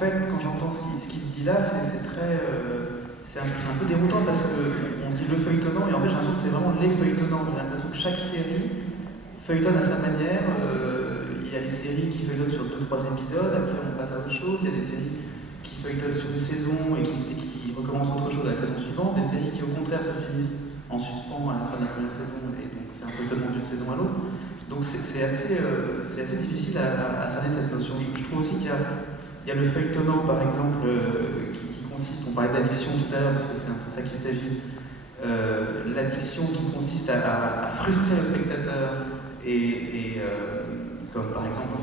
fait, quand j'entends ce qui se dit là, c'est très... c'est un peu déroutant parce qu'on dit le feuilletonnant, et en fait j'ai l'impression que c'est vraiment les feuilletonnants. J'ai l'impression que chaque série feuilletonne à sa manière. Il y a des séries qui feuilletonnent sur 2-3 épisodes, après on passe à autre chose. Il y a des séries qui feuilletonnent sur une saison et qui recommencent autre chose à la saison suivante. Des séries qui au contraire se finissent en suspens à la fin de la première saison, et donc c'est un feuilletonnement d'une saison à l'autre. Donc c'est assez difficile à cerner cette notion. Je trouve aussi qu'il y a le feuilletonnant, par exemple, qui consiste, on parlait d'addiction tout à l'heure, parce que c'est un peu ça qu'il s'agit, l'addiction qui consiste à frustrer le spectateur, et comme par exemple,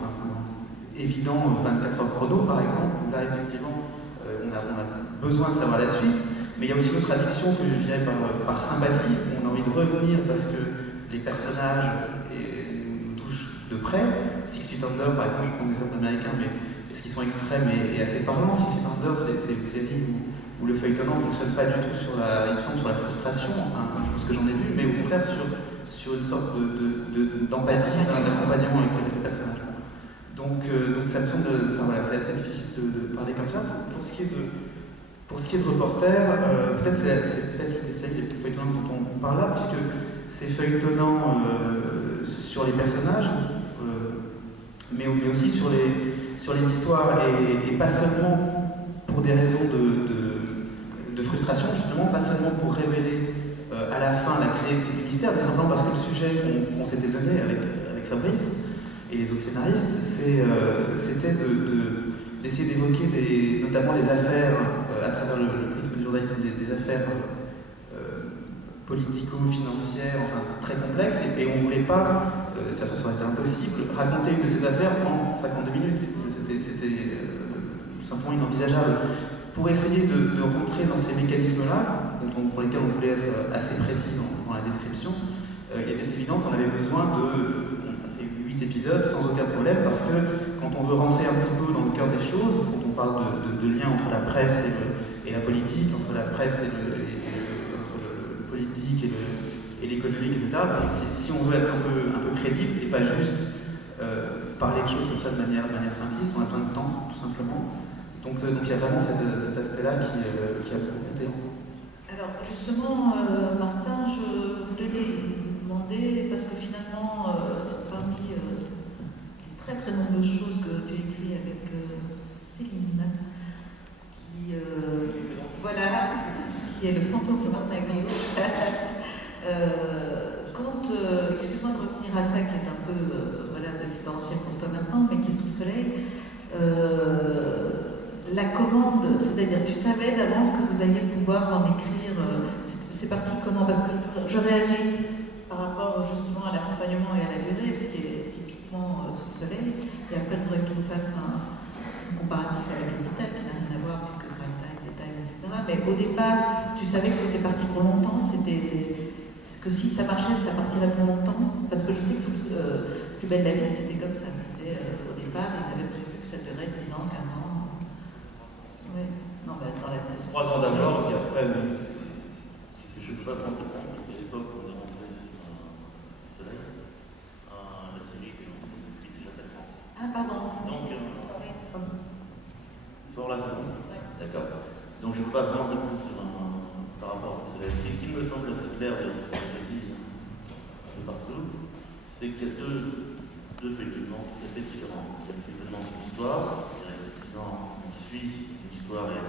évident, 24 heures chrono, par exemple, où là, effectivement, on a besoin de savoir la suite, mais il y a aussi une autre addiction que je dirais par sympathie, où on a envie de revenir parce que les personnages nous touchent de près. Six Feet Under, par exemple, je prends des exemples américains, mais parce qu'ils sont extrêmes et assez parlants. Six Feet Under, c'est une série où le feuilletonnant ne fonctionne pas du tout sur la frustration, enfin, ce que j'en ai vu, mais au contraire sur une sorte d'empathie, d'accompagnement avec les personnages. Donc ça me semble, voilà, c'est assez difficile de parler comme ça. Pour ce qui est de Reporter, peut-être c'est peut-être une des séries les plus feuilletonnantes dont on parle là, puisque c'est feuilletonnant sur les personnages, mais aussi sur les histoires, et pas seulement pour des raisons de frustration, justement, pas seulement pour révéler à la fin la clé du mystère, mais simplement parce que le sujet qu'on s'était donné avec Fabrice et les autres scénaristes, c'était d'essayer d'évoquer notamment des affaires, à travers le prisme du journalisme, des affaires politico-financières, enfin très complexes, et on ne voulait pas, de toute façon ça aurait été impossible, raconter une de ces affaires en 52 minutes. C'était tout simplement inenvisageable. Pour essayer de rentrer dans ces mécanismes-là, pour lesquels on voulait être assez précis dans la description, il était évident qu'on avait besoin on a fait 8 épisodes sans aucun problème, parce que quand on veut rentrer un petit peu dans le cœur des choses, quand on parle de lien entre la presse et la politique, entre la presse et entre le politique et l'économique, etc., donc si on veut être un peu crédible et pas juste parler de choses comme ça de manière simpliste, on a besoin de temps, tout simplement. Donc il y a vraiment cet aspect-là qui a beaucoup compté. Alors justement, Martin, je voulais te demander, parce que finalement, parmi les très très nombreuses choses que tu écris avec Céline, qui est le fantôme de Martin Grégo, excuse-moi de revenir à ça, qui est un peu de l'histoire ancienne pour toi maintenant, mais qui est sous le soleil. La commande, c'est-à-dire tu savais d'avance que vous alliez pouvoir en écrire, c'est parti comment? Parce que je réagis par rapport justement à l'accompagnement et à la durée, ce qui est typiquement sous le soleil, et après il faudrait que tu nous fasses un comparatif avec l'hôpital qui n'a rien à voir puisque prime time, détail, etc. Mais au départ, tu savais que c'était parti pour longtemps, que si ça marchait, ça partirait pour longtemps, parce que je sais que Plus belle la vie, c'était comme ça, c'était au départ, ils avaient prévu que ça durait 10 ans, 15 ans. Oui, non, dans la tête. 3 ans d'abord, et après, je ne peux pas prendre le compte, parce qu'à l'époque, on est rentré sur le soleil, la série était lancée depuis déjà 4 ans. Ah, pardon. Donc, fort la seconde. Ouais. D'accord. Donc, je ne peux pas vraiment répondre par rapport à ce soleil. Ce qui me semble assez clair de ce que je dis un peu partout, c'est qu'il y a deux feuilletonnements assez différents. Il y a le feuilletonnement sur l'histoire, c'est-à-dire effectivement, on suit l'histoire et